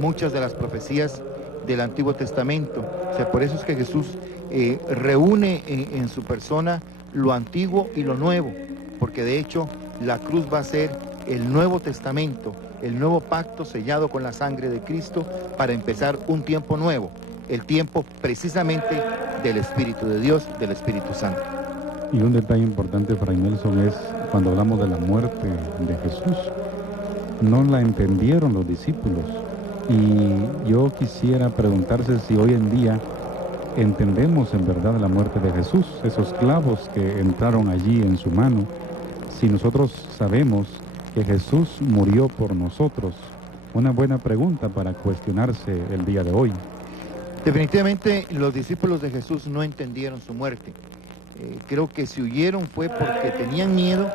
muchas de las profecías del Antiguo Testamento. O sea, por eso es que Jesús reúne en su persona lo antiguo y lo nuevo, porque de hecho la cruz va a ser el Nuevo Testamento, el nuevo pacto sellado con la sangre de Cristo para empezar un tiempo nuevo, el tiempo precisamente del Espíritu de Dios, del Espíritu Santo. Y un detalle importante, Fray Nelson, es cuando hablamos de la muerte de Jesús, no la entendieron los discípulos. Y yo quisiera preguntarse si hoy en día entendemos en verdad la muerte de Jesús, esos clavos que entraron allí en su mano, si nosotros sabemos que Jesús murió por nosotros. Una buena pregunta para cuestionarse el día de hoy. Definitivamente los discípulos de Jesús no entendieron su muerte. Creo que si huyeron fue porque tenían miedo,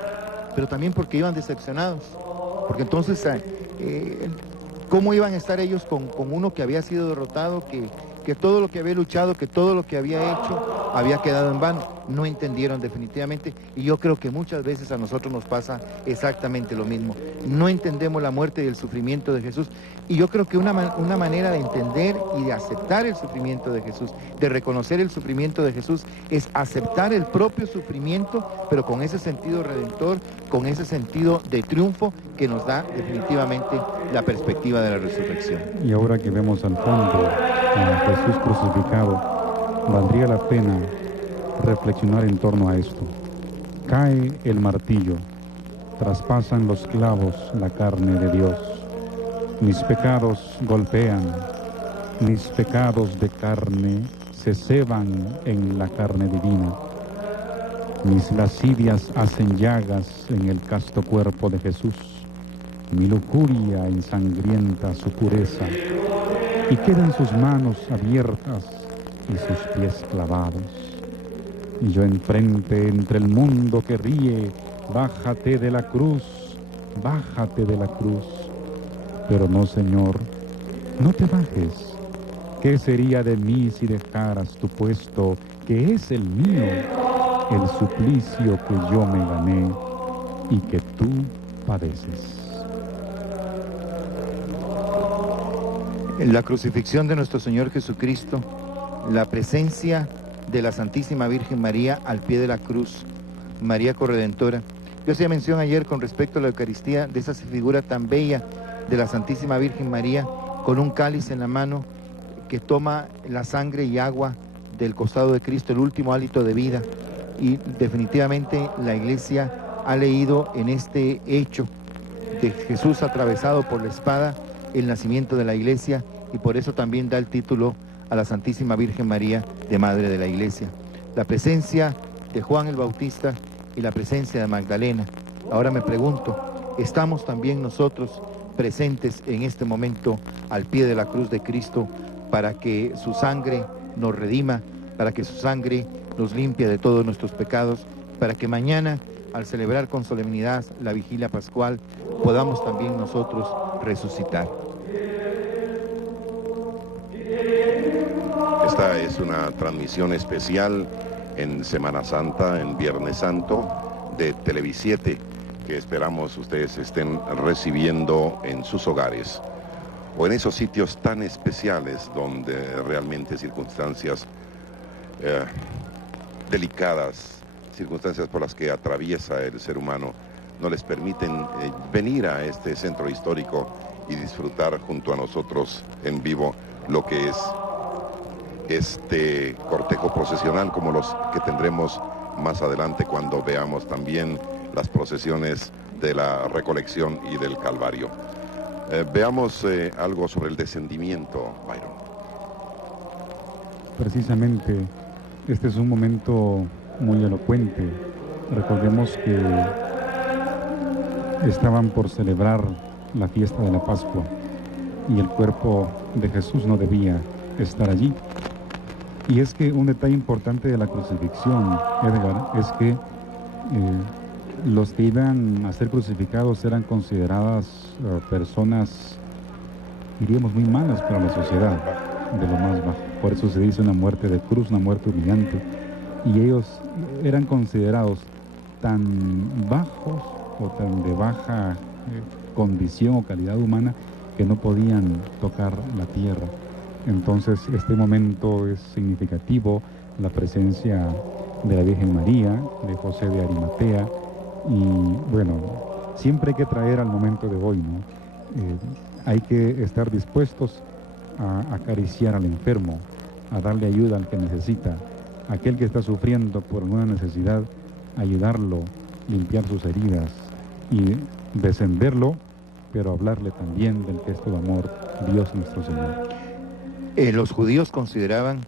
pero también porque iban decepcionados. Porque entonces, ¿cómo iban a estar ellos con uno que había sido derrotado, que todo lo que había luchado, que todo lo que había hecho había quedado en vano? No entendieron definitivamente, y yo creo que muchas veces a nosotros nos pasa exactamente lo mismo. No entendemos la muerte y el sufrimiento de Jesús, y yo creo que una manera de entender y de aceptar el sufrimiento de Jesús, de reconocer el sufrimiento de Jesús, es aceptar el propio sufrimiento, pero con ese sentido redentor, con ese sentido de triunfo que nos da definitivamente la perspectiva de la resurrección. Y ahora que vemos al fondo a Jesús crucificado, valdría la pena reflexionar en torno a esto. Cae el martillo, traspasan los clavos la carne de Dios. Mis pecados golpean, mis pecados de carne se ceban en la carne divina. Mis lascivias hacen llagas en el casto cuerpo de Jesús. Mi lujuria ensangrienta su pureza, y quedan sus manos abiertas y sus pies clavados. Y yo enfrente entre el mundo que ríe, bájate de la cruz, bájate de la cruz. Pero no, Señor, no te bajes. ¿Qué sería de mí si dejaras tu puesto, que es el mío, el suplicio que yo me gané y que tú padeces? En la crucifixión de nuestro Señor Jesucristo, la presencia de la Santísima Virgen María al pie de la cruz, María Corredentora. Yo hacía mención ayer con respecto a la Eucaristía de esa figura tan bella de la Santísima Virgen María con un cáliz en la mano que toma la sangre y agua del costado de Cristo, el último hálito de vida. Y definitivamente la Iglesia ha leído en este hecho de Jesús atravesado por la espada el nacimiento de la Iglesia, y por eso también da el título a la Santísima Virgen María de Madre de la Iglesia. La presencia de Juan el Bautista y la presencia de Magdalena. Ahora me pregunto, ¿estamos también nosotros presentes en este momento al pie de la cruz de Cristo para que su sangre nos redima, para que su sangre nos limpie de todos nuestros pecados, para que mañana, al celebrar con solemnidad la vigilia pascual, podamos también nosotros resucitar? Esta es una transmisión especial en Semana Santa, en Viernes Santo, de Televisiete, que esperamos ustedes estén recibiendo en sus hogares o en esos sitios tan especiales donde realmente circunstancias delicadas, circunstancias por las que atraviesa el ser humano, no les permiten venir a este centro histórico y disfrutar junto a nosotros en vivo lo que es este cortejo procesional, como los que tendremos más adelante cuando veamos también las procesiones de la recolección y del Calvario. Veamos algo sobre el descendimiento, Byron. Precisamente, este es un momento muy elocuente. Recordemos que estaban por celebrar la fiesta de la Pascua y el cuerpo de Jesús no debía estar allí. Y es que un detalle importante de la crucifixión, Edgar, es que los que iban a ser crucificados eran consideradas personas, diríamos, muy malas para la sociedad, de lo más bajo. Por eso se dice una muerte de cruz, una muerte humillante. Y ellos eran considerados tan bajos o tan de baja condición o calidad humana que no podían tocar la tierra. Entonces este momento es significativo, la presencia de la Virgen María, de José de Arimatea, y bueno, siempre hay que traer al momento de hoy, ¿no? Hay que estar dispuestos a acariciar al enfermo, a darle ayuda al que necesita, aquel que está sufriendo por alguna necesidad, ayudarlo, limpiar sus heridas y descenderlo, pero hablarle también del gesto de amor, Dios nuestro Señor. Los judíos consideraban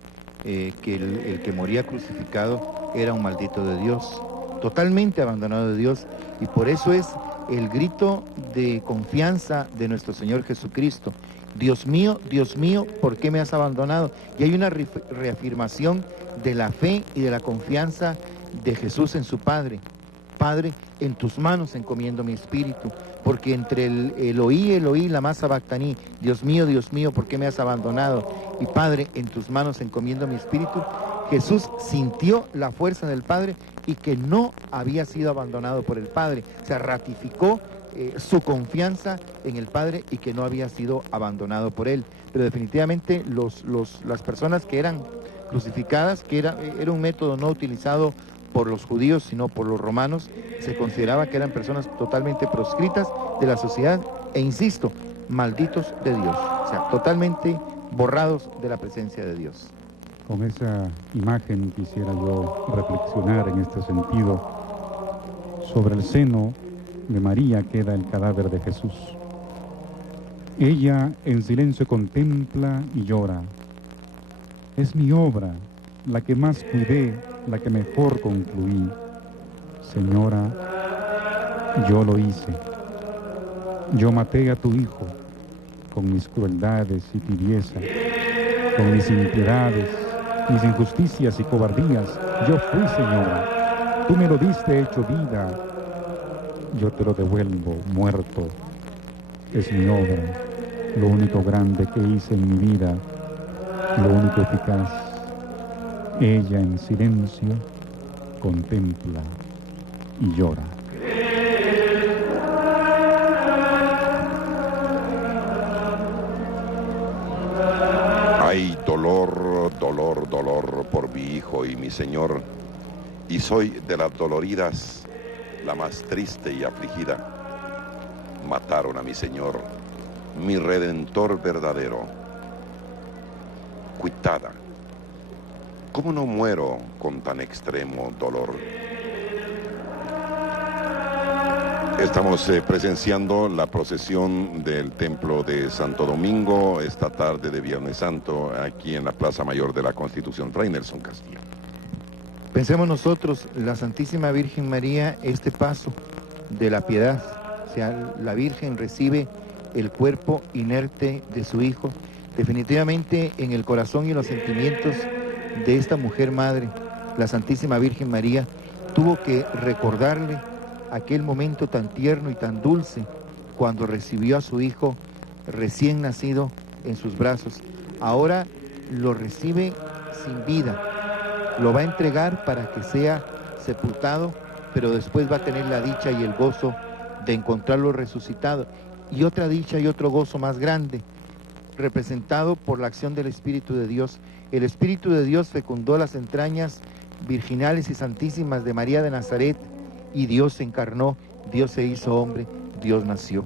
que el que moría crucificado era un maldito de Dios, totalmente abandonado de Dios, y por eso es el grito de confianza de nuestro Señor Jesucristo. Dios mío, ¿por qué me has abandonado? Y hay una reafirmación de la fe y de la confianza de Jesús en su Padre. Padre, en tus manos encomiendo mi espíritu, porque entre el Eloí, lama sabactaní, Dios mío, ¿por qué me has abandonado? Y Padre, en tus manos encomiendo mi espíritu. Jesús sintió la fuerza del Padre y que no había sido abandonado por el Padre. O sea, ratificó su confianza en el Padre y que no había sido abandonado por Él. Pero definitivamente las personas que eran crucificadas, que era un método no utilizado por los judíos, sino por los romanos, se consideraba que eran personas totalmente proscritas de la sociedad e, insisto, malditos de Dios, o sea, totalmente borrados de la presencia de Dios. Con esa imagen quisiera yo reflexionar en este sentido. Sobre el seno de María queda el cadáver de Jesús. Ella en silencio contempla y llora. Es mi obra, la que más cuidé, la que mejor concluí. Señora, yo lo hice. Yo maté a tu hijo con mis crueldades y tibieza, con mis impiedades, mis injusticias y cobardías. Yo fui, Señora. Tú me lo diste hecho vida. Yo te lo devuelvo muerto. Es mi obra, lo único grande que hice en mi vida, lo único eficaz. Ella en silencio contempla y llora. Hay dolor, dolor, dolor por mi hijo y mi Señor, y soy de las doloridas la más triste y afligida. Mataron a mi Señor, mi Redentor verdadero. Cuitada, ¿cómo no muero con tan extremo dolor? Estamos presenciando la procesión del Templo de Santo Domingo esta tarde de Viernes Santo aquí en la Plaza Mayor de la Constitución. Fray Nelson Castillo. Pensemos nosotros, la Santísima Virgen María, este paso de la piedad, o sea, la Virgen recibe el cuerpo inerte de su Hijo, definitivamente en el corazón y los sentimientos de esta mujer madre, la Santísima Virgen María, tuvo que recordarle aquel momento tan tierno y tan dulce cuando recibió a su hijo recién nacido en sus brazos. Ahora lo recibe sin vida, lo va a entregar para que sea sepultado, pero después va a tener la dicha y el gozo de encontrarlo resucitado, y otra dicha y otro gozo más grande, representado por la acción del Espíritu de Dios. El Espíritu de Dios fecundó las entrañas virginales y santísimas de María de Nazaret, y Dios se encarnó, Dios se hizo hombre, Dios nació.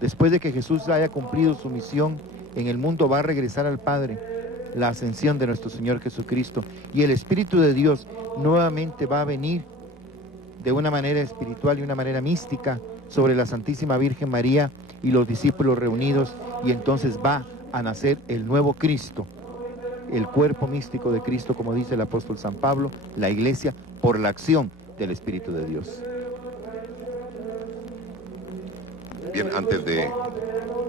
Después de que Jesús haya cumplido su misión en el mundo, va a regresar al Padre, la ascensión de nuestro Señor Jesucristo, y el Espíritu de Dios nuevamente va a venir de una manera espiritual y una manera mística sobre la Santísima Virgen María y los discípulos reunidos, y entonces va a nacer el nuevo Cristo, el cuerpo místico de Cristo, como dice el apóstol San Pablo, la Iglesia, por la acción del Espíritu de Dios. Bien, antes de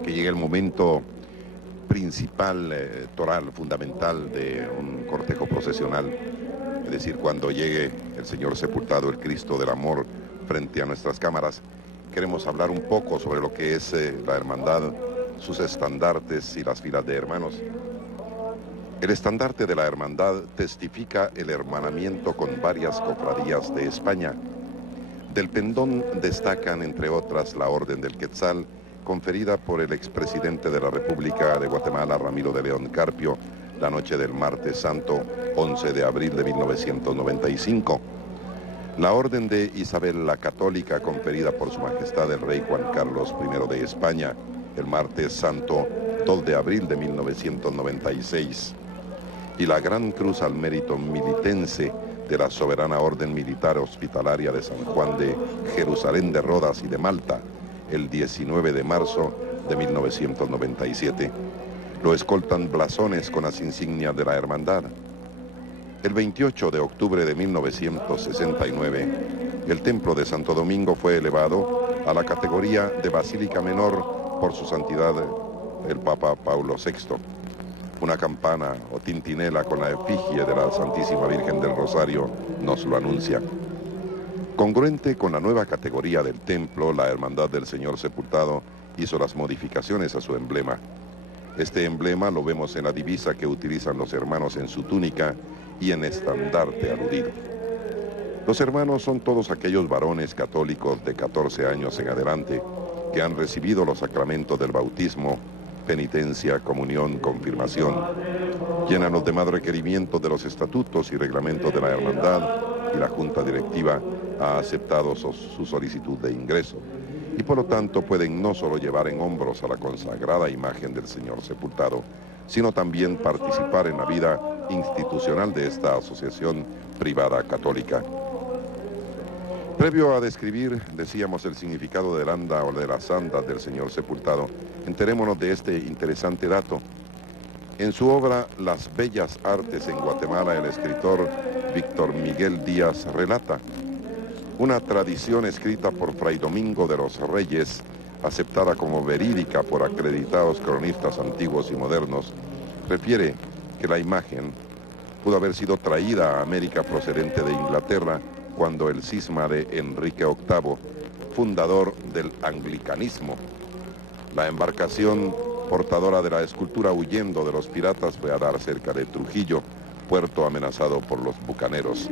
que llegue el momento principal, toral, fundamental de un cortejo procesional, es decir, cuando llegue el Señor sepultado, el Cristo del amor, frente a nuestras cámaras, queremos hablar un poco sobre lo que es la hermandad, sus estandartes y las filas de hermanos. El estandarte de la hermandad testifica el hermanamiento con varias cofradías de España. Del pendón destacan, entre otras, la Orden del Quetzal conferida por el expresidente de la República de Guatemala, Ramiro de León Carpio, la noche del martes santo, 11 de abril de 1995. La Orden de Isabel la Católica, conferida por Su Majestad el Rey Juan Carlos I de España, el martes santo, 2 de abril de 1996. Y la Gran Cruz al Mérito Militense de la Soberana Orden Militar Hospitalaria de San Juan de Jerusalén de Rodas y de Malta, el 19 de marzo de 1997. Lo escoltan blasones con las insignias de la hermandad. El 28 de octubre de 1969, el Templo de Santo Domingo fue elevado a la categoría de Basílica Menor por su santidad el Papa Paulo VI. Una campana o tintinela con la efigie de la Santísima Virgen del Rosario nos lo anuncia. Congruente con la nueva categoría del templo, la Hermandad del Señor Sepultado hizo las modificaciones a su emblema. Este emblema lo vemos en la divisa que utilizan los hermanos en su túnica y en estandarte aludido. Los hermanos son todos aquellos varones católicos de 14 años en adelante que han recibido los sacramentos del bautismo, penitencia, comunión, confirmación. Llenan de más requerimientos de los estatutos y reglamentos de la hermandad y la junta directiva ha aceptado su solicitud de ingreso y por lo tanto pueden no solo llevar en hombros a la consagrada imagen del Señor sepultado, sino también participar en la vida institucional de esta asociación privada católica. Previo a describir, decíamos, el significado del anda o de las andas del Señor sepultado, enterémonos de este interesante dato. En su obra Las Bellas Artes en Guatemala, el escritor Víctor Miguel Díaz relata una tradición escrita por Fray Domingo de los Reyes, aceptada como verídica por acreditados cronistas antiguos y modernos, refiere que la imagen pudo haber sido traída a América procedente de Inglaterra cuando el cisma de Enrique VIII, fundador del anglicanismo. La embarcación portadora de la escultura huyendo de los piratas fue a dar cerca de Trujillo, puerto amenazado por los bucaneros.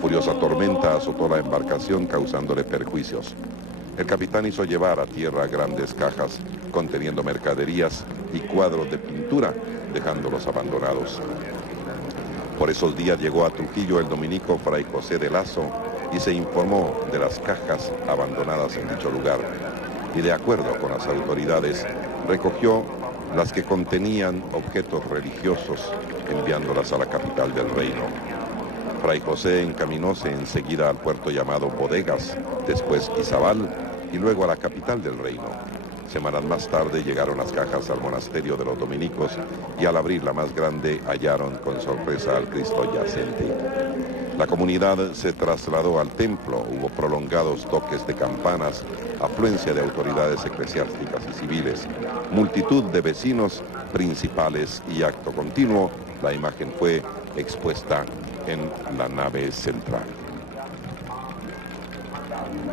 Furiosa tormenta azotó la embarcación causándole perjuicios. El capitán hizo llevar a tierra grandes cajas conteniendo mercaderías y cuadros de pintura, dejándolos abandonados. Por esos días llegó a Trujillo el dominico Fray José de Lazo y se informó de las cajas abandonadas en dicho lugar. Y de acuerdo con las autoridades, recogió las que contenían objetos religiosos, enviándolas a la capital del reino. Fray José encaminóse enseguida al puerto llamado Bodegas, después Izabal y luego a la capital del reino. Semanas más tarde llegaron las cajas al monasterio de los dominicos y al abrir la más grande hallaron con sorpresa al Cristo yacente. La comunidad se trasladó al templo, hubo prolongados toques de campanas, afluencia de autoridades eclesiásticas y civiles, multitud de vecinos, principales y acto continuo. La imagen fue expuesta en la nave central.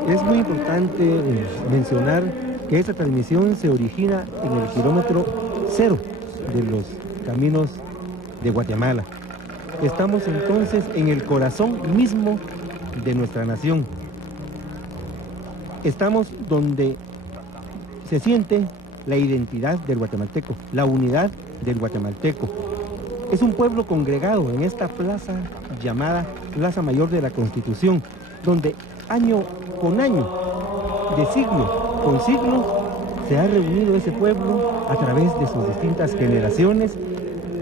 Es muy importante mencionar que esta transmisión se origina en el kilómetro 0 de los caminos de Guatemala. Estamos entonces en el corazón mismo de nuestra nación. Estamos donde se siente la identidad del guatemalteco, la unidad del guatemalteco. Es un pueblo congregado en esta plaza llamada Plaza Mayor de la Constitución, donde año con año, de siglo con siglo, se ha reunido ese pueblo a través de sus distintas generaciones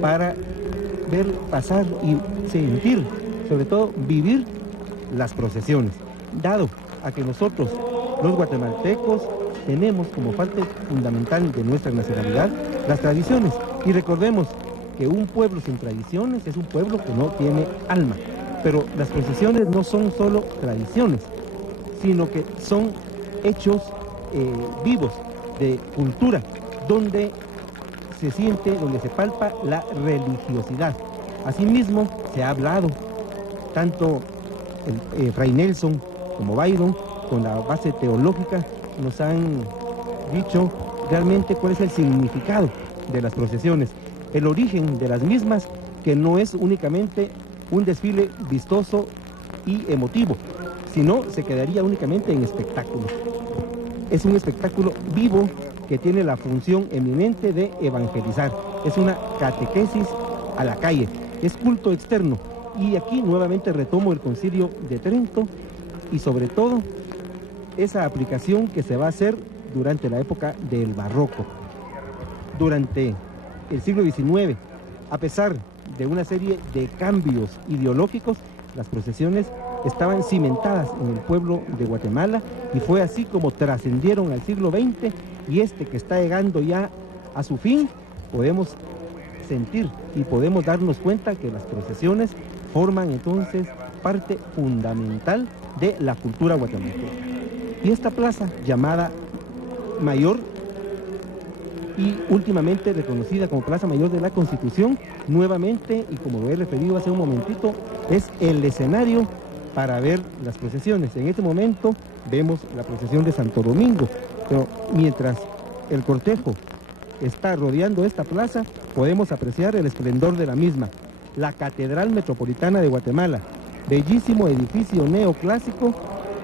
para ver pasar y sentir, sobre todo vivir las procesiones, dado a que nosotros, los guatemaltecos, tenemos como parte fundamental de nuestra nacionalidad las tradiciones. Y recordemos que un pueblo sin tradiciones es un pueblo que no tiene alma. Pero las procesiones no son solo tradiciones, sino que son hechos vivos de cultura, donde se siente, donde se palpa la religiosidad. Asimismo, se ha hablado, tanto el Fray Nelson como Byron, con la base teológica, nos han dicho realmente cuál es el significado de las procesiones, el origen de las mismas, que no es únicamente un desfile vistoso y emotivo, sino se quedaría únicamente en espectáculo. Es un espectáculo vivo que tiene la función eminente de evangelizar. Es una catequesis a la calle, es culto externo. Y aquí nuevamente retomo el Concilio de Trento y sobre todo esa aplicación que se va a hacer durante la época del Barroco. Durante el siglo XIX, a pesar de una serie de cambios ideológicos, las procesiones estaban cimentadas en el pueblo de Guatemala y fue así como trascendieron al siglo XX, y este que está llegando ya a su fin, podemos sentir y podemos darnos cuenta que las procesiones forman entonces parte fundamental de la cultura guatemalteca. Y esta plaza llamada Mayor y últimamente reconocida como Plaza Mayor de la Constitución, nuevamente, y como lo he referido hace un momentito, es el escenario para ver las procesiones. En este momento vemos la procesión de Santo Domingo, pero mientras el cortejo está rodeando esta plaza, podemos apreciar el esplendor de la misma. La Catedral Metropolitana de Guatemala, bellísimo edificio neoclásico,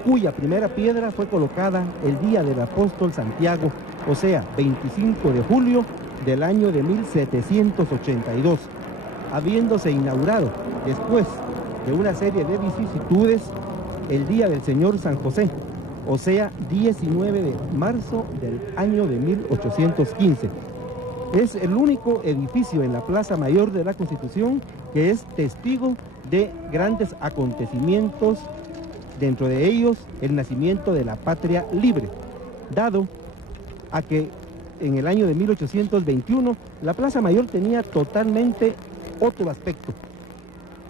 cuya primera piedra fue colocada el día del apóstol Santiago, o sea, 25 de julio del año de 1782, habiéndose inaugurado después de una serie de vicisitudes el día del Señor San José, o sea, 19 de marzo del año de 1815. Es el único edificio en la Plaza Mayor de la Constitución que es testigo de grandes acontecimientos, dentro de ellos el nacimiento de la patria libre, dado a que en el año de 1821 la Plaza Mayor tenía totalmente otro aspecto.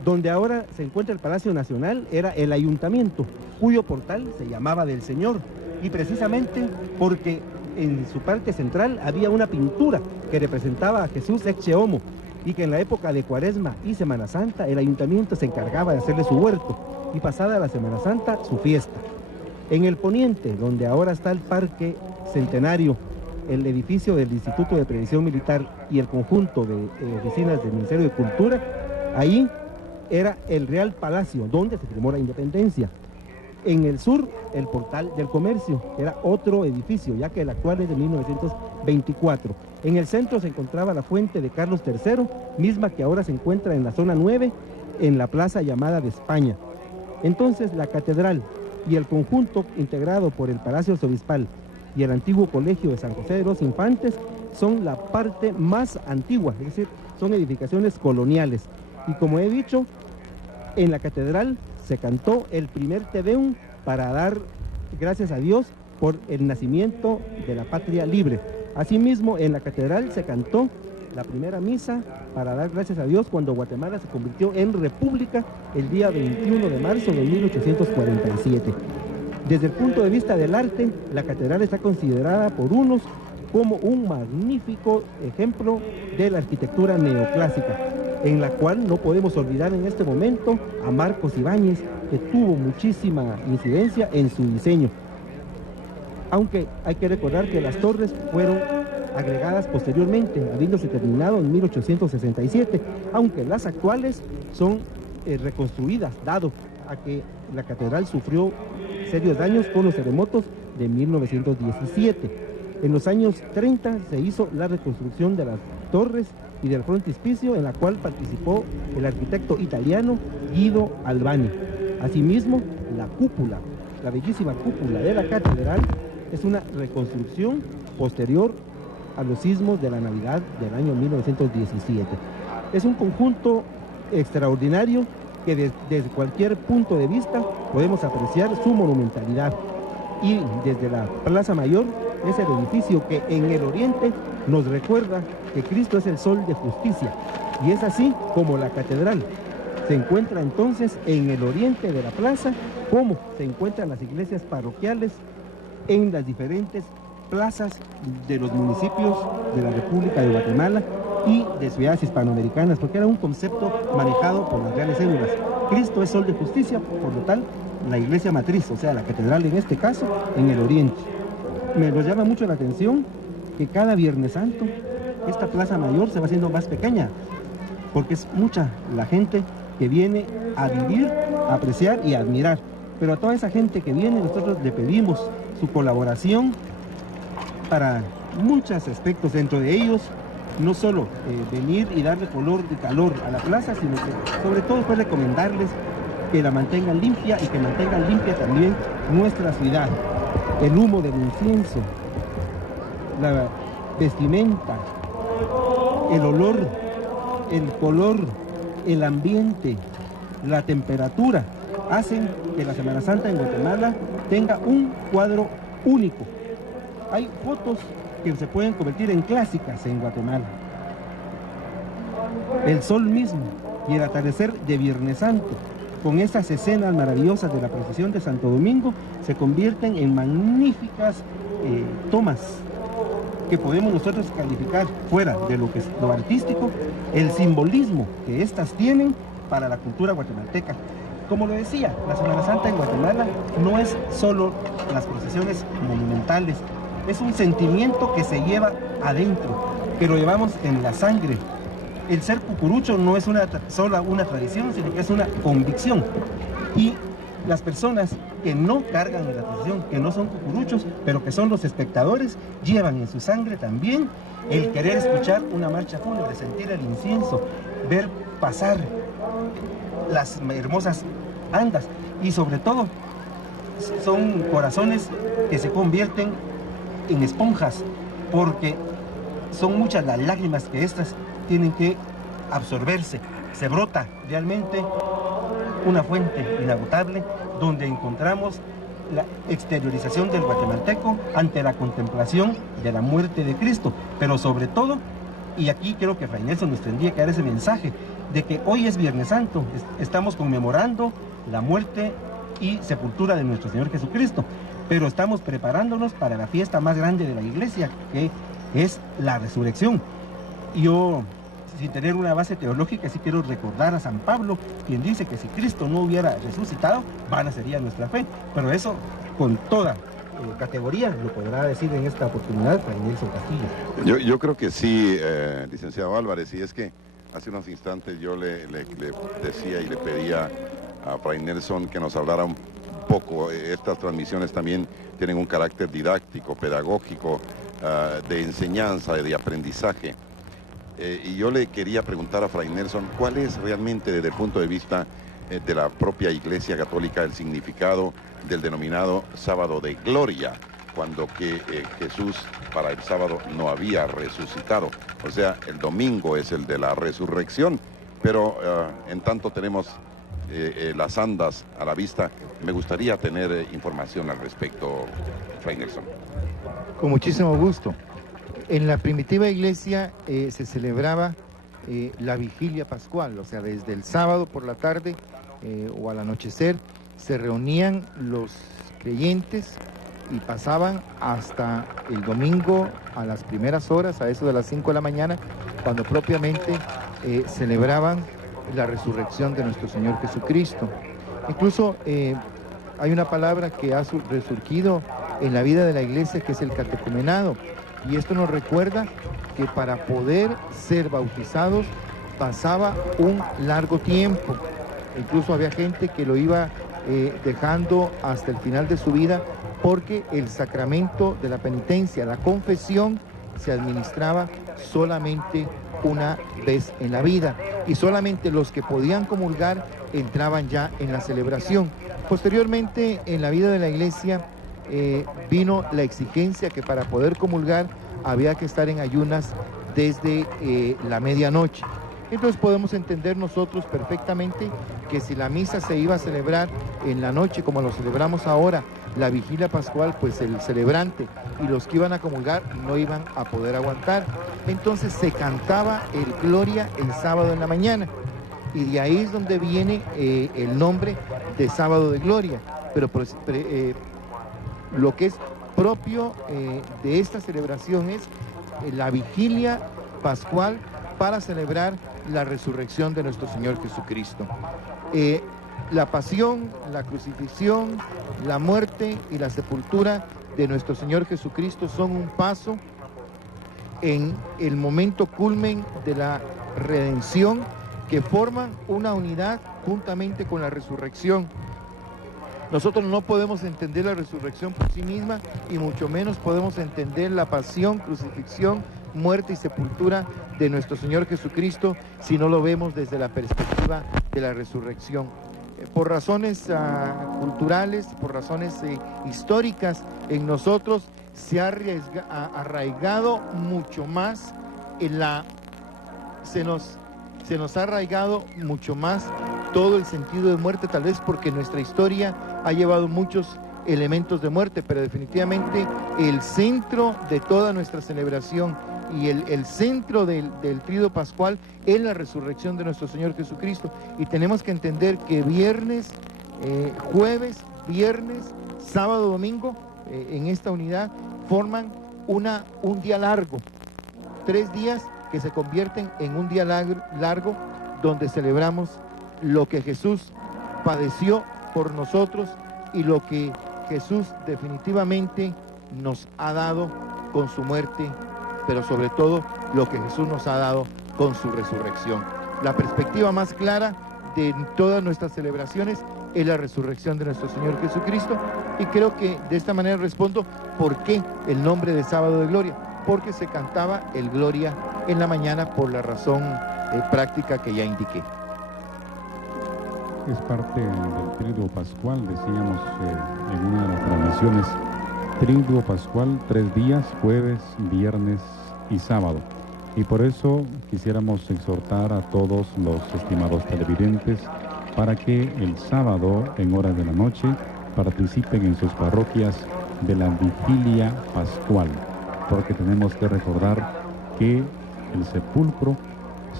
Donde ahora se encuentra el Palacio Nacional era el ayuntamiento, cuyo portal se llamaba del Señor, y precisamente porque en su parte central había una pintura que representaba a Jesús ecce homo, y que en la época de Cuaresma y Semana Santa el ayuntamiento se encargaba de hacerle su huerto, y pasada la Semana Santa su fiesta. En el poniente, donde ahora está el Parque Centenario, el edificio del Instituto de Previsión Militar y el conjunto de oficinas del Ministerio de Cultura, ahí era el Real Palacio, donde se firmó la independencia. En el sur, el Portal del Comercio, era otro edificio, ya que el actual es de 1924. En el centro se encontraba la Fuente de Carlos III, misma que ahora se encuentra en la zona 9, en la plaza llamada de España. Entonces, la catedral y el conjunto integrado por el Palacio Arzobispal y el antiguo Colegio de San José de los Infantes son la parte más antigua, es decir, son edificaciones coloniales. Y como he dicho, en la catedral se cantó el primer Te Deum para dar gracias a Dios por el nacimiento de la patria libre. Asimismo, en la catedral se cantó la primera misa para dar gracias a Dios cuando Guatemala se convirtió en república el día 21 de marzo de 1847. Desde el punto de vista del arte, la catedral está considerada por unos como un magnífico ejemplo de la arquitectura neoclásica, en la cual no podemos olvidar en este momento a Marcos Ibáñez, que tuvo muchísima incidencia en su diseño. Aunque hay que recordar que las torres fueron agregadas posteriormente, habiéndose terminado en 1867, aunque las actuales son reconstruidas, dado a que la catedral sufrió serios daños con los terremotos de 1917. En los años 30 se hizo la reconstrucción de las torres y del frontispicio, en la cual participó el arquitecto italiano Guido Albani. Asimismo, la cúpula, la bellísima cúpula de la catedral, es una reconstrucción posterior a los sismos de la Navidad del año 1917. Es un conjunto extraordinario que desde cualquier punto de vista podemos apreciar su monumentalidad. Y desde la Plaza Mayor es el edificio que en el oriente nos recuerda que Cristo es el sol de justicia. Y es así como la catedral se encuentra entonces en el oriente de la plaza, como se encuentran las iglesias parroquiales en las diferentes plazas de los municipios de la República de Guatemala y de ciudades hispanoamericanas, porque era un concepto manejado por las reales cédulas. Cristo es sol de justicia, por lo tal, la iglesia matriz, o sea, la catedral en este caso, en el oriente. Nos llama mucho la atención que cada Viernes Santo esta Plaza Mayor se va haciendo más pequeña, porque es mucha la gente que viene a vivir, a apreciar y a admirar. Pero a toda esa gente que viene, nosotros le pedimos su colaboración para muchos aspectos, dentro de ellos no solo venir y darle color y calor a la plaza, sino que sobre todo pues recomendarles que la mantengan limpia y que mantengan limpia también nuestra ciudad. El humo del incienso, la vestimenta, el olor, el color, el ambiente, la temperatura, hacen que la Semana Santa en Guatemala tenga un cuadro único. Hay fotos que se pueden convertir en clásicas en Guatemala. El sol mismo y el atardecer de Viernes Santo, con estas escenas maravillosas de la procesión de Santo Domingo, se convierten en magníficas tomas que podemos nosotros calificar, fuera de lo que es lo artístico, el simbolismo que estas tienen para la cultura guatemalteca. Como lo decía, la Semana Santa en Guatemala no es solo las procesiones monumentales, es un sentimiento que se lleva adentro, que lo llevamos en la sangre. El ser cucurucho no es solo una tradición, sino que es una convicción. Y las personas que no cargan en la procesión, que no son cucuruchos, pero que son los espectadores, llevan en su sangre también el querer escuchar una marcha fúnebre, sentir el incienso, ver pasar las hermosas andas, y sobre todo son corazones que se convierten en esponjas, porque son muchas las lágrimas que estas tienen que absorberse. Se brota realmente una fuente inagotable donde encontramos la exteriorización del guatemalteco ante la contemplación de la muerte de Cristo, pero sobre todo, y aquí creo que Fray Nelson nos tendría que dar ese mensaje, de que hoy es Viernes Santo, estamos conmemorando la muerte y sepultura de nuestro Señor Jesucristo, pero estamos preparándonos para la fiesta más grande de la Iglesia, que es la resurrección. Yo, sin tener una base teológica, sí quiero recordar a San Pablo, quien dice que si Cristo no hubiera resucitado, vana sería nuestra fe, pero eso con toda categoría lo podrá decir en esta oportunidad Fray Nelson Castillo. Yo creo que sí, licenciado Álvarez, y es que hace unos instantes yo le decía y le pedía a Fray Nelson que nos hablara un poco. Estas transmisiones también tienen un carácter didáctico, pedagógico, de enseñanza, de aprendizaje. Y yo le quería preguntar a Fray Nelson, ¿cuál es realmente desde el punto de vista de la propia Iglesia Católica el significado del denominado Sábado de Gloria, cuando que Jesús para el sábado no había resucitado? O sea, el domingo es el de la resurrección, pero en tanto tenemos las andas a la vista. Me gustaría tener información al respecto, Fray Nelson. Con muchísimo gusto. En la primitiva iglesia se celebraba la vigilia pascual, o sea, desde el sábado por la tarde o al anochecer se reunían los creyentes y pasaban hasta el domingo a las primeras horas, a eso de las 5 de la mañana, cuando propiamente celebraban la resurrección de nuestro Señor Jesucristo. Incluso hay una palabra que ha resurgido en la vida de la iglesia, que es el catecumenado, y esto nos recuerda que para poder ser bautizados pasaba un largo tiempo. Incluso había gente que lo iba dejando hasta el final de su vida, porque el sacramento de la penitencia, la confesión, se administraba solamente una vez en la vida, y solamente los que podían comulgar entraban ya en la celebración. Posteriormente, en la vida de la iglesia vino la exigencia que para poder comulgar había que estar en ayunas desde la medianoche. Entonces podemos entender nosotros perfectamente que si la misa se iba a celebrar en la noche, como lo celebramos ahora, la vigilia pascual, pues el celebrante y los que iban a comulgar no iban a poder aguantar. Entonces se cantaba el Gloria el sábado en la mañana, y de ahí es donde viene el nombre de Sábado de Gloria. Pero lo que es propio de esta celebración es la vigilia pascual para celebrar la resurrección de nuestro Señor Jesucristo. La pasión, la crucifixión, la muerte y la sepultura de nuestro Señor Jesucristo son un paso en el momento culmen de la redención, que forman una unidad juntamente con la resurrección. Nosotros no podemos entender la resurrección por sí misma y mucho menos podemos entender la pasión, crucifixión, muerte y sepultura de nuestro Señor Jesucristo si no lo vemos desde la perspectiva de la resurrección. Por razones culturales, por razones históricas, en nosotros se ha arraigado mucho más se nos ha arraigado mucho más todo el sentido de muerte, tal vez porque nuestra historia ha llevado muchos elementos de muerte, pero definitivamente el centro de toda nuestra celebración y el centro del tríodo pascual es la resurrección de nuestro Señor Jesucristo. Y tenemos que entender que viernes, jueves, viernes, sábado, domingo, en esta unidad forman un día largo, 3 días que se convierten en un día largo donde celebramos lo que Jesús padeció por nosotros y lo que Jesús definitivamente nos ha dado con su muerte, pero sobre todo lo que Jesús nos ha dado con su resurrección. La perspectiva más clara de todas nuestras celebraciones es la resurrección de nuestro Señor Jesucristo, y creo que de esta manera respondo por qué el nombre de Sábado de Gloria, porque se cantaba el Gloria en la mañana por la razón práctica que ya indiqué. Es parte del Tríodo Pascual, decíamos en una de las transmisiones, Tríodo Pascual, 3 días, jueves, viernes y sábado. Y por eso quisiéramos exhortar a todos los estimados televidentes para que el sábado, en horas de la noche, participen en sus parroquias de la Vigilia Pascual, porque tenemos que recordar que el sepulcro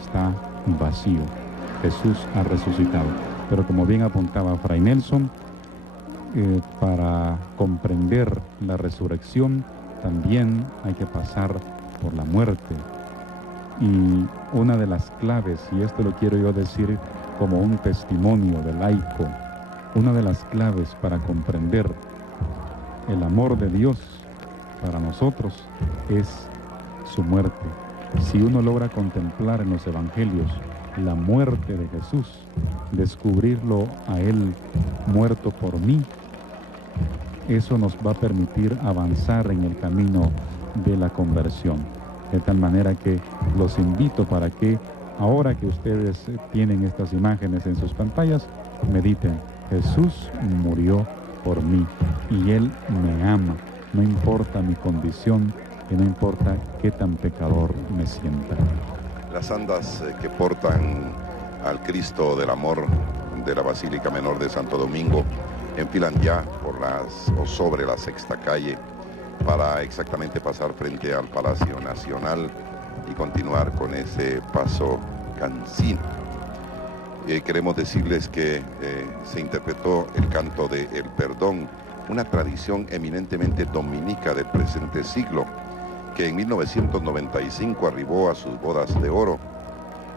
está vacío. Jesús ha resucitado. Pero como bien apuntaba Fray Nelson, para comprender la resurrección también hay que pasar por la muerte. Y una de las claves, y esto lo quiero yo decir como un testimonio de laico, una de las claves para comprender el amor de Dios para nosotros es su muerte. Si uno logra contemplar en los evangelios la muerte de Jesús, descubrirlo a Él muerto por mí, eso nos va a permitir avanzar en el camino de la conversión. De tal manera que los invito para que ahora que ustedes tienen estas imágenes en sus pantallas, mediten: Jesús murió por mí y Él me ama, no importa mi condición y no importa qué tan pecador me sienta. Las andas que portan al Cristo del Amor de la Basílica Menor de Santo Domingo enfilan ya por sobre la Sexta Calle para exactamente pasar frente al Palacio Nacional y continuar con ese paso cansino. Queremos decirles que se interpretó el canto de El Perdón, una tradición eminentemente dominica del presente siglo, que en 1995 arribó a sus bodas de oro.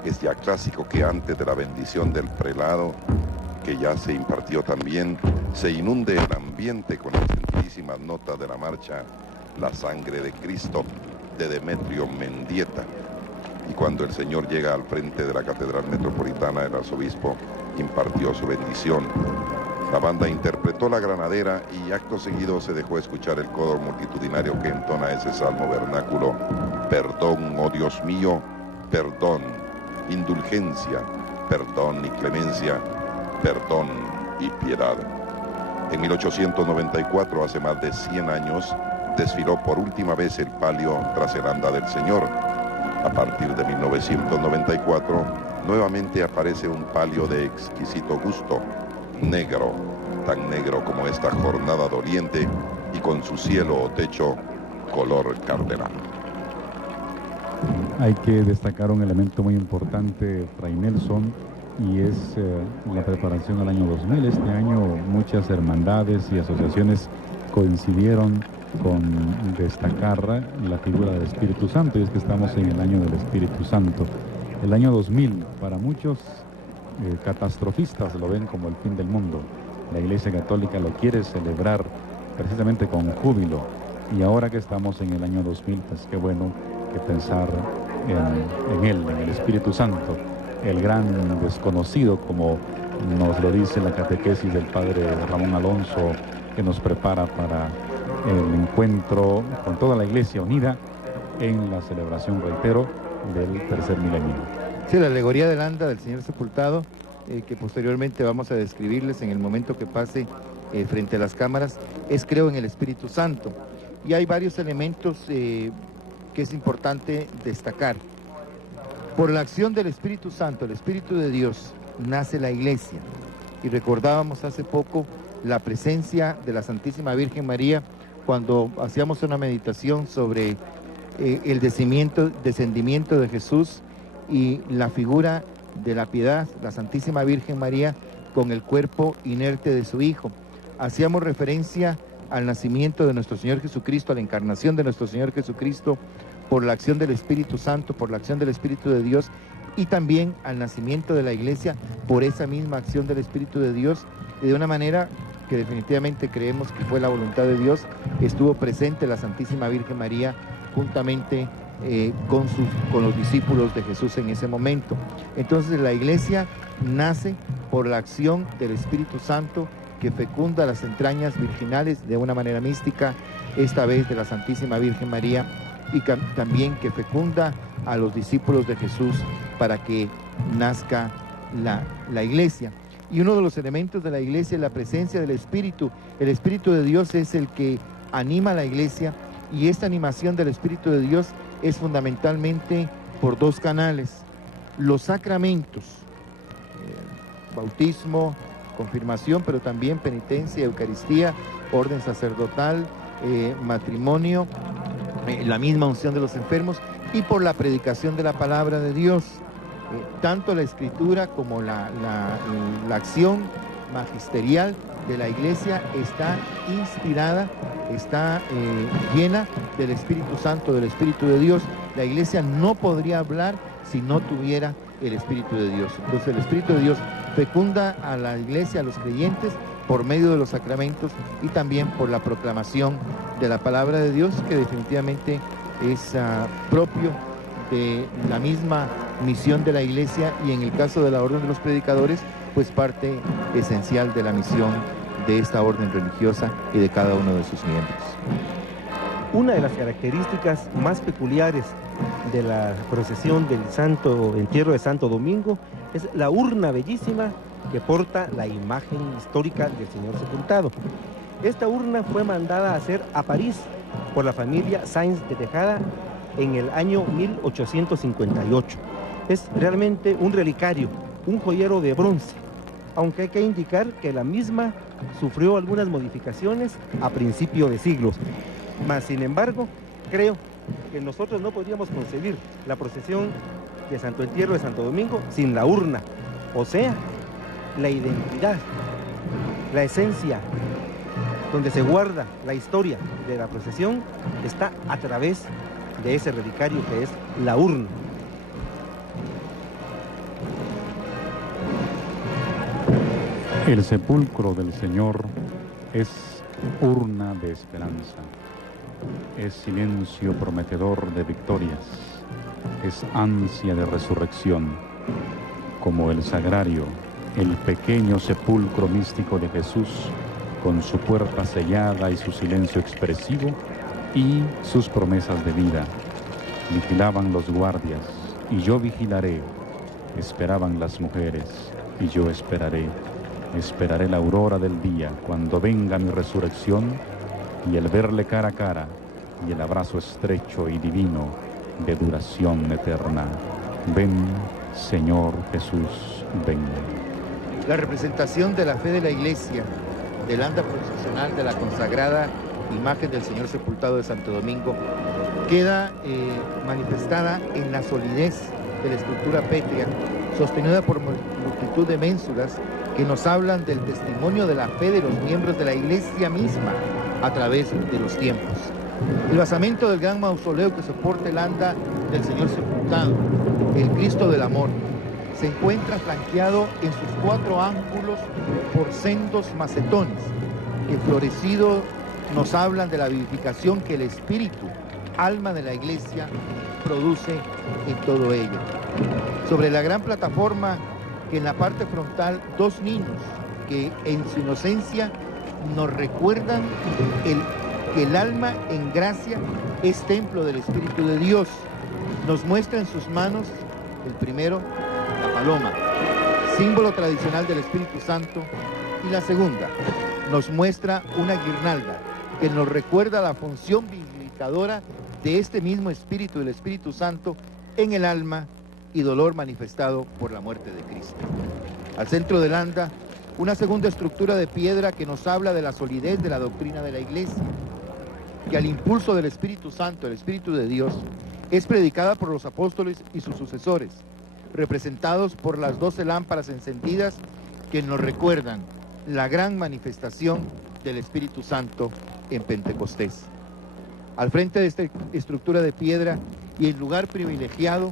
Es ya clásico que antes de la bendición del prelado, que ya se impartió también, se inunde el ambiente con las gentilísimas notas de la marcha La Sangre de Cristo, de Demetrio Mendieta. Y cuando el Señor llega al frente de la Catedral Metropolitana, el arzobispo impartió su bendición. La banda interpretó la granadera y acto seguido se dejó escuchar el coro multitudinario que entona ese salmo vernáculo: perdón, oh Dios mío, perdón, indulgencia, perdón y clemencia, perdón y piedad. En 1894, hace más de 100 años, desfiló por última vez el palio tras el anda del Señor. A partir de 1994, nuevamente aparece un palio de exquisito gusto, negro, tan negro como esta jornada doliente, y con su cielo o techo color cardenal. Hay que destacar un elemento muy importante, Fray Nelson, y es la preparación al año 2000. Este año muchas hermandades y asociaciones coincidieron con destacar la figura del Espíritu Santo, y es que estamos en el año del Espíritu Santo. El año 2000, para muchos catastrofistas lo ven como el fin del mundo. La Iglesia Católica lo quiere celebrar precisamente con júbilo, y ahora que estamos en el año 2000, pues qué bueno que pensar en Él, en el Espíritu Santo, el gran desconocido, como Nos lo dice la catequesis del padre Ramón Alonso, que nos prepara para el encuentro con toda la Iglesia unida en la celebración, reitero, del tercer milenio. Sí, la alegoría del anda del Señor sepultado, que posteriormente vamos a describirles en el momento que pase frente a las cámaras, es creo en el Espíritu Santo. Y hay varios elementos que es importante destacar. Por la acción del Espíritu Santo, el Espíritu de Dios, nace la Iglesia. Y recordábamos hace poco la presencia de la Santísima Virgen María cuando hacíamos una meditación sobre el descendimiento de Jesús y la figura de la piedad, la Santísima Virgen María, con el cuerpo inerte de su Hijo. Hacíamos referencia al nacimiento de nuestro Señor Jesucristo, a la encarnación de nuestro Señor Jesucristo, por la acción del Espíritu Santo, por la acción del Espíritu de Dios, y también al nacimiento de la Iglesia por esa misma acción del Espíritu de Dios, y de una manera que definitivamente creemos que fue la voluntad de Dios, estuvo presente la Santísima Virgen María juntamente con los discípulos de Jesús en ese momento. Entonces la Iglesia nace por la acción del Espíritu Santo que fecunda las entrañas virginales de una manera mística, esta vez de la Santísima Virgen María, y también que fecunda a los discípulos de Jesús para que nazca la Iglesia. Y uno de los elementos de la Iglesia es la presencia del Espíritu. El Espíritu de Dios es el que anima a la Iglesia, y esta animación del Espíritu de Dios es fundamentalmente por dos canales: los sacramentos, bautismo, confirmación, pero también penitencia, Eucaristía, orden sacerdotal, matrimonio, la misma unción de los enfermos, y por la predicación de la palabra de Dios. Tanto la Escritura como la acción magisterial de la Iglesia está inspirada, está llena del Espíritu Santo, del Espíritu de Dios. La Iglesia no podría hablar si no tuviera el Espíritu de Dios. Entonces el Espíritu de Dios fecunda a la Iglesia, a los creyentes, por medio de los sacramentos y también por la proclamación de la palabra de Dios, que definitivamente es propio de la misma misión de la Iglesia, y en el caso de la Orden de los Predicadores, pues parte esencial de la misión de esta orden religiosa y de cada uno de sus miembros. Una de las características más peculiares de la procesión del Santo Entierro de Santo Domingo es la urna bellísima que porta la imagen histórica del Señor sepultado. Esta urna fue mandada a hacer a París por la familia Sáenz de Tejada en el año 1858. Es realmente un relicario, un joyero de bronce, aunque hay que indicar que la misma sufrió algunas modificaciones a principio de siglo. Mas, sin embargo, creo que nosotros no podríamos concebir la procesión de Santo Entierro de Santo Domingo sin la urna, o sea, la identidad, la esencia, donde se guarda la historia de la procesión, está a través de ese relicario que es la urna. El sepulcro del Señor es urna de esperanza, es silencio prometedor de victorias, es ansia de resurrección, como el sagrario, el pequeño sepulcro místico de Jesús, con su puerta sellada y su silencio expresivo y sus promesas de vida. Vigilaban los guardias, y yo vigilaré. Esperaban las mujeres, y yo esperaré. Esperaré la aurora del día, cuando venga mi resurrección, y el verle cara a cara, y el abrazo estrecho y divino de duración eterna. Ven, Señor Jesús, ven. La representación de la fe de la Iglesia, del anda procesional de la consagrada imagen del Señor sepultado de Santo Domingo, queda manifestada en la solidez de la estructura pétrea, sostenida por multitud de ménsulas que nos hablan del testimonio de la fe de los miembros de la Iglesia misma a través de los tiempos. El basamento del gran mausoleo que soporta el anda del Señor sepultado, el Cristo del Amor, se encuentra flanqueado en sus 4 ángulos por sendos macetones que, florecidos, nos hablan de la vivificación que el Espíritu, alma de la Iglesia, produce en todo ello. Sobre la gran plataforma que en la parte frontal dos niños que en su inocencia nos recuerdan que el alma en gracia es templo del Espíritu de Dios. Nos muestra en sus manos, el primero, la paloma, símbolo tradicional del Espíritu Santo, y la segunda, nos muestra una guirnalda que nos recuerda la función vivificadora de este mismo Espíritu, el Espíritu Santo, en el alma y dolor manifestado por la muerte de Cristo. Al centro del anda, una segunda estructura de piedra que nos habla de la solidez de la doctrina de la Iglesia, que al impulso del Espíritu Santo, el Espíritu de Dios, es predicada por los apóstoles y sus sucesores, representados por las 12 lámparas encendidas que nos recuerdan la gran manifestación del Espíritu Santo en Pentecostés. Al frente de esta estructura de piedra y en lugar privilegiado,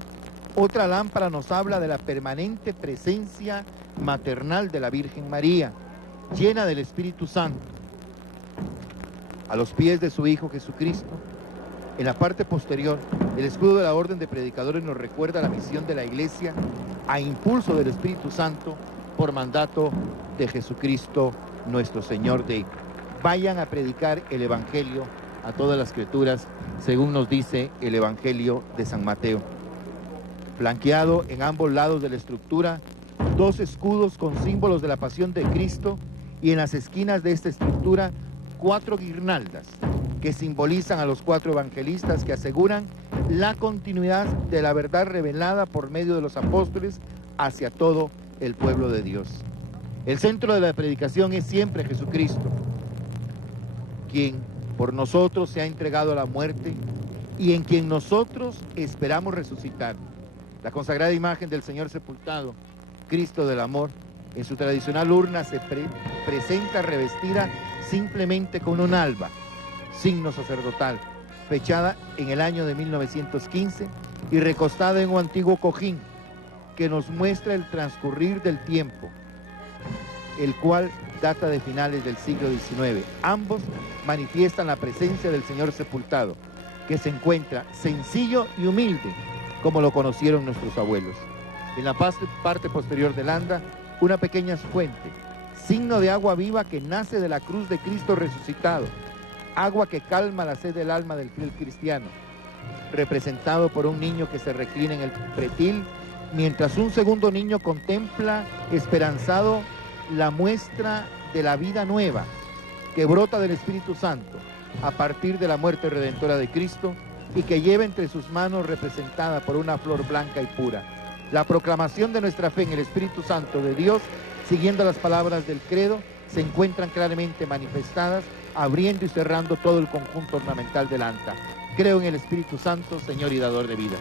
otra lámpara nos habla de la permanente presencia maternal de la Virgen María, llena del Espíritu Santo. A los pies de su Hijo Jesucristo, en la parte posterior, el escudo de la Orden de Predicadores nos recuerda la misión de la Iglesia a impulso del Espíritu Santo por mandato de Jesucristo nuestro Señor, de vayan a predicar el Evangelio a todas las criaturas, según nos dice el Evangelio de San Mateo. Flanqueado en ambos lados de la estructura, dos escudos con símbolos de la pasión de Cristo, y en las esquinas de esta estructura 4 guirnaldas que simbolizan a los 4 evangelistas que aseguran la continuidad de la verdad revelada por medio de los apóstoles hacia todo el pueblo de Dios. El centro de la predicación es siempre Jesucristo, quien por nosotros se ha entregado a la muerte y en quien nosotros esperamos resucitar. La consagrada imagen del Señor sepultado, Cristo del amor, en su tradicional urna se presenta revestida simplemente con un alba, signo sacerdotal, fechada en el año de 1915 y recostada en un antiguo cojín que nos muestra el transcurrir del tiempo, el cual data de finales del siglo XIX. Ambos manifiestan la presencia del Señor sepultado, que se encuentra sencillo y humilde, como lo conocieron nuestros abuelos. En la parte posterior del anda, una pequeña fuente, signo de agua viva que nace de la cruz de Cristo resucitado, agua que calma la sed del alma del fiel cristiano, representado por un niño que se reclina en el pretil, mientras un segundo niño contempla esperanzado la muestra de la vida nueva que brota del Espíritu Santo a partir de la muerte redentora de Cristo y que lleva entre sus manos, representada por una flor blanca y pura, la proclamación de nuestra fe en el Espíritu Santo de Dios, siguiendo las palabras del credo, se encuentran claramente manifestadas, abriendo y cerrando todo el conjunto ornamental del anta. Creo en el Espíritu Santo, Señor y dador de vida.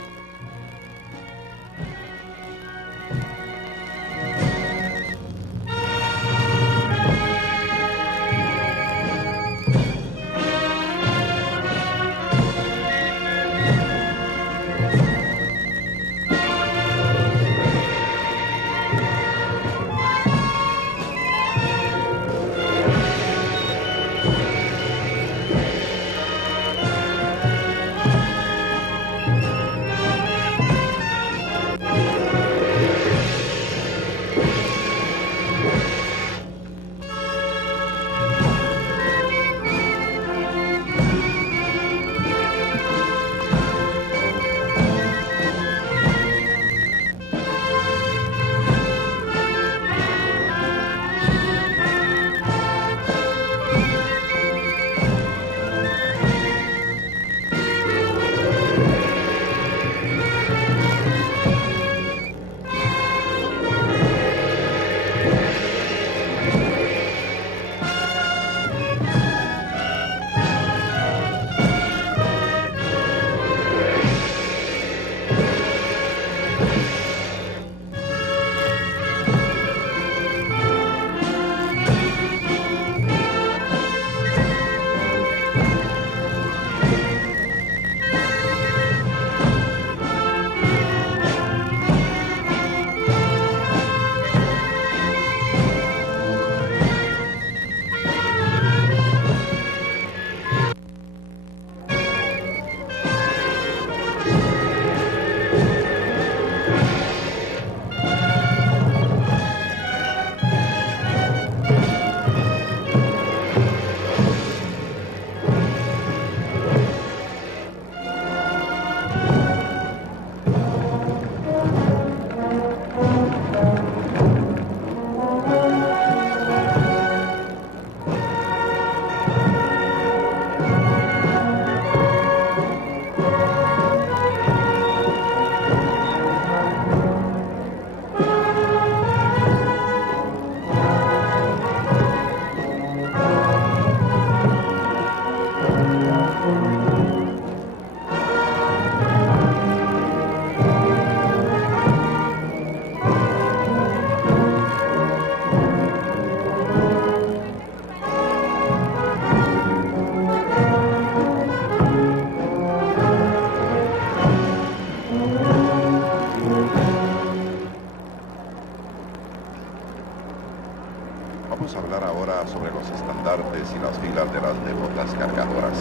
Vamos a hablar ahora sobre los estandartes y las filas de las devotas cargadoras.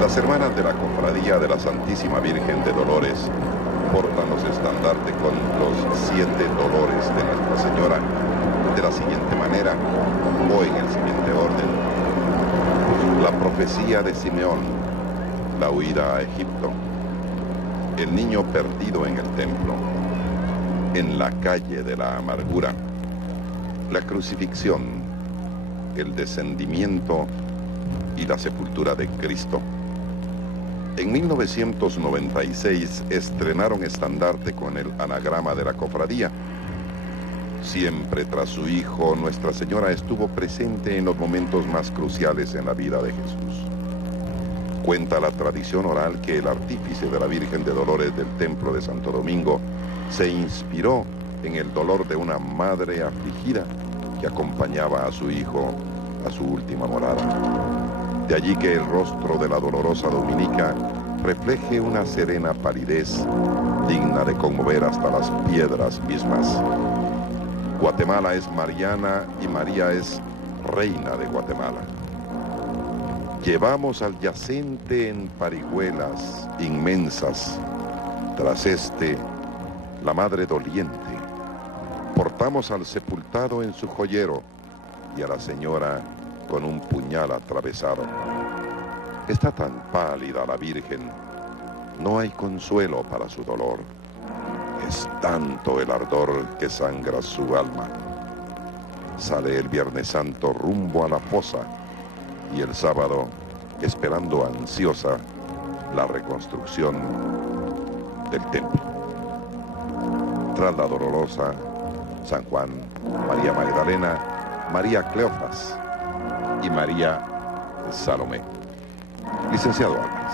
Las hermanas de la Cofradía de la Santísima Virgen de Dolores portan los estandartes con los 7 dolores de Nuestra Señora de la siguiente manera o en el siguiente orden. La profecía de Simeón, la huida a Egipto, el niño perdido en el templo, en la calle de la amargura, la crucifixión, el descendimiento y la sepultura de Cristo. En 1996 estrenaron estandarte con el anagrama de la cofradía. Siempre tras su hijo, Nuestra Señora estuvo presente en los momentos más cruciales en la vida de Jesús. Cuenta la tradición oral que el artífice de la Virgen de Dolores del Templo de Santo Domingo se inspiró en el dolor de una madre afligida que acompañaba a su hijo a su última morada. De allí que el rostro de la dolorosa dominica refleje una serena palidez digna de conmover hasta las piedras mismas. Guatemala es Mariana y María es reina de Guatemala. Llevamos al yacente en parihuelas inmensas, tras la madre doliente. Portamos al sepultado en su joyero y a la señora con un puñal atravesado. Está tan pálida la Virgen, no hay consuelo para su dolor. Es tanto el ardor que sangra su alma. Sale el Viernes Santo rumbo a la fosa y el sábado esperando ansiosa la reconstrucción del templo. Tras la dolorosa, San Juan, María Magdalena, María Cleofas y María Salomé. Licenciado Álvarez.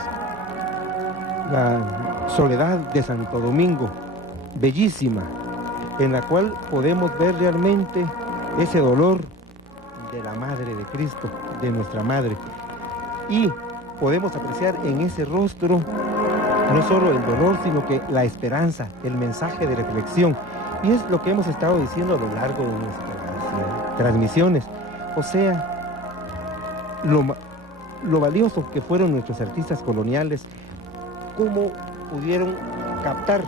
La soledad de Santo Domingo, bellísima, en la cual podemos ver realmente ese dolor de la Madre de Cristo, de nuestra Madre. Y podemos apreciar en ese rostro no solo el dolor, sino que la esperanza, el mensaje de reflexión. Y es lo que hemos estado diciendo a lo largo de nuestras transmisiones. O sea, lo valioso que fueron nuestros artistas coloniales, cómo pudieron captar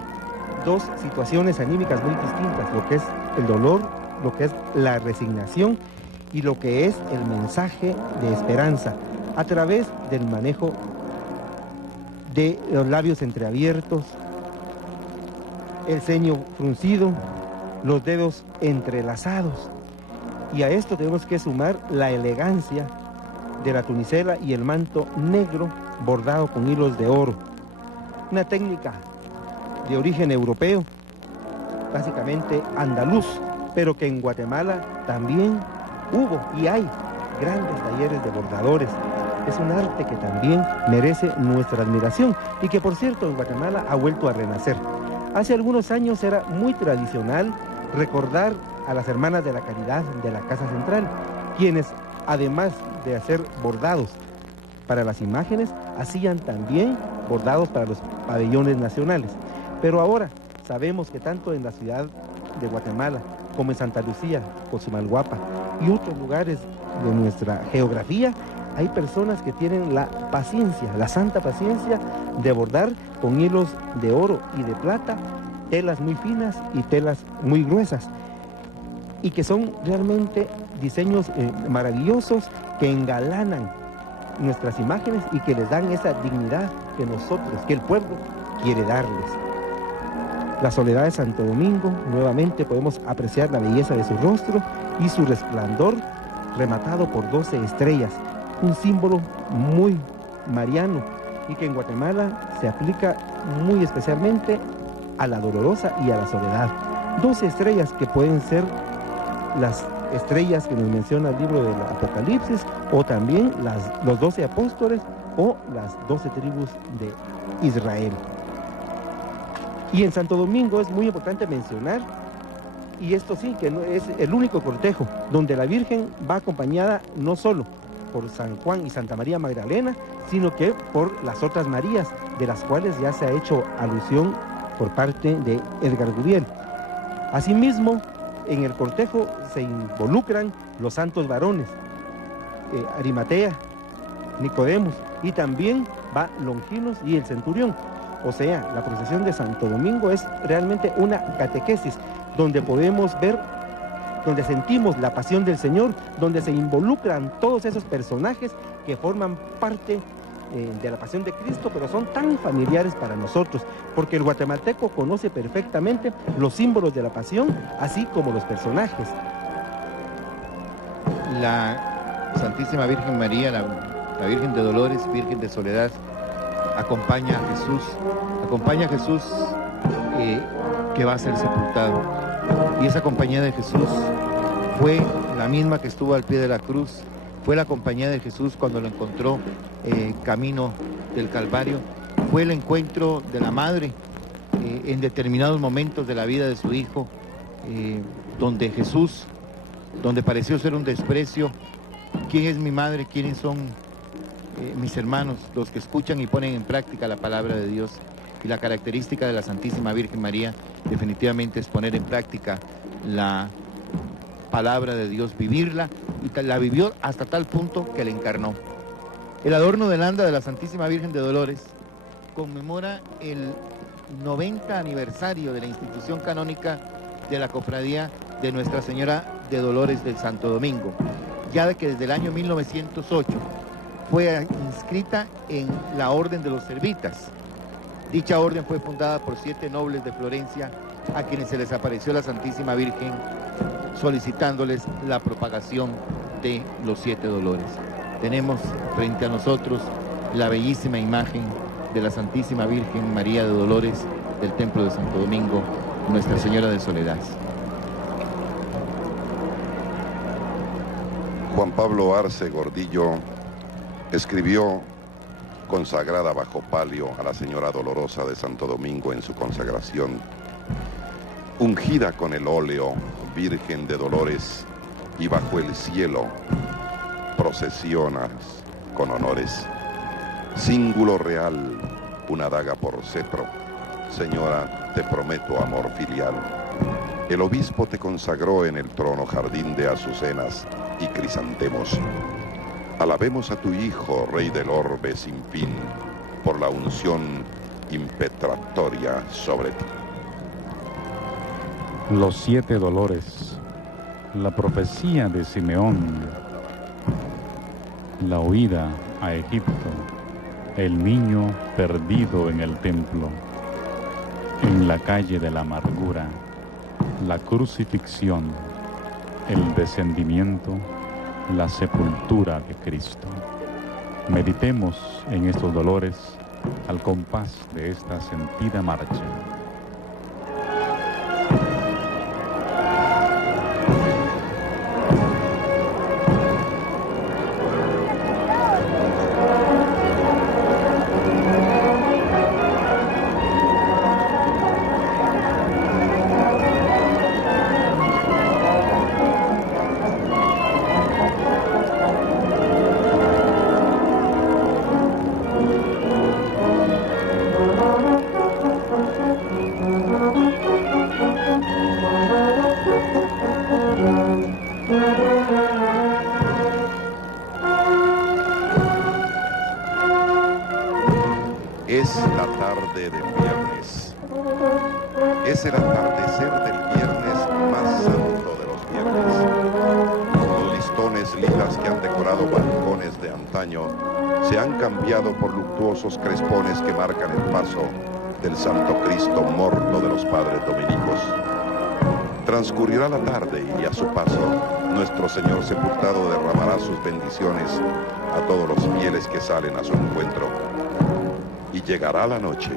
dos situaciones anímicas muy distintas, lo que es el dolor, lo que es la resignación y lo que es el mensaje de esperanza, a través del manejo de los labios entreabiertos, el ceño fruncido, los dedos entrelazados. Y a esto tenemos que sumar la elegancia de la tunicela y el manto negro bordado con hilos de oro. Una técnica de origen europeo, básicamente andaluz, pero que en Guatemala también hubo y hay grandes talleres de bordadores. Es un arte que también merece nuestra admiración y que, por cierto, en Guatemala ha vuelto a renacer. Hace algunos años era muy tradicional recordar a las hermanas de la Caridad de la Casa Central, quienes, además de hacer bordados para las imágenes, hacían también bordados para los pabellones nacionales. Pero ahora sabemos que tanto en la ciudad de Guatemala como en Santa Lucía, Cochumalguapa y otros lugares de nuestra geografía, hay personas que tienen la paciencia, la santa paciencia de bordar con hilos de oro y de plata, telas muy finas y telas muy gruesas, y que son realmente diseños maravillosos que engalanan nuestras imágenes y que les dan esa dignidad que nosotros, que el pueblo quiere darles. La soledad de Santo Domingo, nuevamente podemos apreciar la belleza de su rostro y su resplandor rematado por 12 estrellas, un símbolo muy mariano y que en Guatemala se aplica muy especialmente a la dolorosa y a la soledad. 12 estrellas que pueden ser las estrellas que nos menciona el libro del Apocalipsis, o también los 12 apóstoles o las 12 tribus de Israel. Y en Santo Domingo es muy importante mencionar, y esto sí, que no es el único cortejo donde la Virgen va acompañada no solo por San Juan y Santa María Magdalena, sino que por las otras Marías, de las cuales ya se ha hecho alusión por parte de Edgar Gudiel. Asimismo, En el cortejo se involucran los santos varones, Arimatea, Nicodemos, y también va Longinos y el centurión. O sea, la procesión de Santo Domingo es realmente una catequesis, donde podemos ver, donde sentimos la pasión del Señor, donde se involucran todos esos personajes que forman parte de la pasión de Cristo, pero son tan familiares para nosotros, porque el guatemalteco conoce perfectamente los símbolos de la pasión, así como los personajes. La Santísima Virgen María, la Virgen de Dolores, Virgen de Soledad, acompaña a Jesús que va a ser sepultado. Y esa compañía de Jesús fue la misma que estuvo al pie de la cruz, fue la compañía de Jesús cuando lo encontró camino del Calvario, fue el encuentro de la madre en determinados momentos de la vida de su hijo, donde Jesús, donde pareció ser un desprecio, ¿quién es mi madre? ¿Quiénes son mis hermanos? Los que escuchan y ponen en práctica la palabra de Dios. Y la característica de la Santísima Virgen María definitivamente es poner en práctica la palabra de Dios, vivirla, y la vivió hasta tal punto que la encarnó. El adorno del anda de la Santísima Virgen de Dolores conmemora el 90 aniversario de la institución canónica de la cofradía de Nuestra Señora de Dolores del Santo Domingo, ya que desde el año 1908 fue inscrita en la Orden de los Servitas. Dicha orden fue fundada por 7 nobles de Florencia, a quienes se les apareció la Santísima Virgen solicitándoles la propagación de los 7 dolores. Tenemos frente a nosotros la bellísima imagen de la Santísima Virgen María de Dolores del Templo de Santo Domingo, Nuestra Señora de Soledad. Juan Pablo Arce Gordillo escribió consagrada bajo palio a la Señora Dolorosa de Santo Domingo en su consagración: ungida con el óleo, Virgen de Dolores, y bajo el cielo procesionas con honores. Cíngulo real, una daga por cetro, Señora, te prometo amor filial. El obispo te consagró en el trono jardín de azucenas y crisantemos. Alabemos a tu Hijo, Rey del orbe sin fin, por la unción impetratoria sobre ti. Los 7 dolores, la profecía de Simeón, la huida a Egipto, el niño perdido en el templo, en la calle de la amargura, la crucifixión, el descendimiento, la sepultura de Cristo. Meditemos en estos dolores al compás de esta sentida marcha. Es la tarde del viernes. Es el atardecer del viernes más santo de los viernes. Los listones lilas que han decorado balcones de antaño se han cambiado por luctuosos crespones que marcan el paso del Santo Cristo morto de los padres dominicos. Transcurrirá la tarde y a su paso nuestro Señor sepultado derramará sus bendiciones a todos los fieles que salen a su encuentro. Y llegará la noche,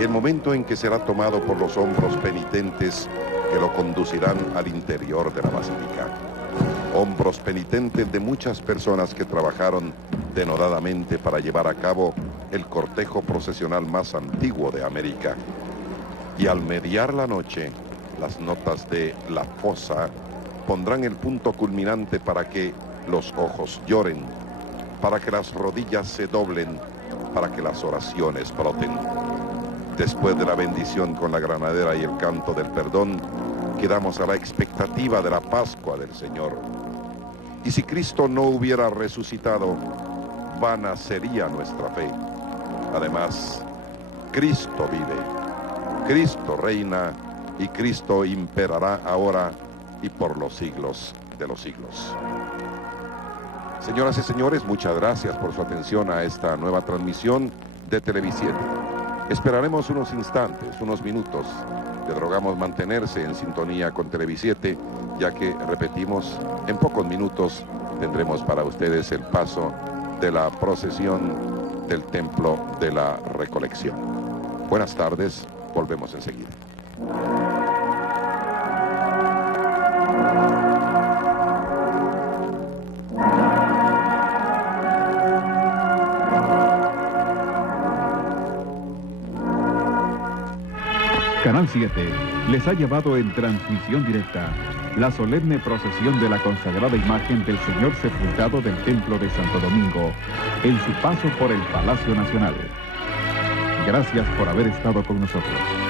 el momento en que será tomado por los hombros penitentes que lo conducirán al interior de la basílica. Hombros penitentes de muchas personas que trabajaron denodadamente para llevar a cabo el cortejo procesional más antiguo de América. Y al mediar la noche, las notas de La Fosa pondrán el punto culminante para que los ojos lloren, para que las rodillas se doblen, para que las oraciones broten. Después de la bendición con la granadera y el canto del perdón, quedamos a la expectativa de la Pascua del Señor. Y si Cristo no hubiera resucitado, vana sería nuestra fe. Además, Cristo vive, Cristo reina y Cristo imperará ahora y por los siglos de los siglos. Señoras y señores, muchas gracias por su atención a esta nueva transmisión de Televisiete. Esperaremos unos instantes, unos minutos. Le rogamos mantenerse en sintonía con Televisiete, ya que, repetimos, en pocos minutos tendremos para ustedes el paso de la procesión del Templo de la Recolección. Buenas tardes, volvemos enseguida. Canal 7 les ha llevado en transmisión directa la solemne procesión de la consagrada imagen del Señor sepultado del Templo de Santo Domingo en su paso por el Palacio Nacional. Gracias por haber estado con nosotros.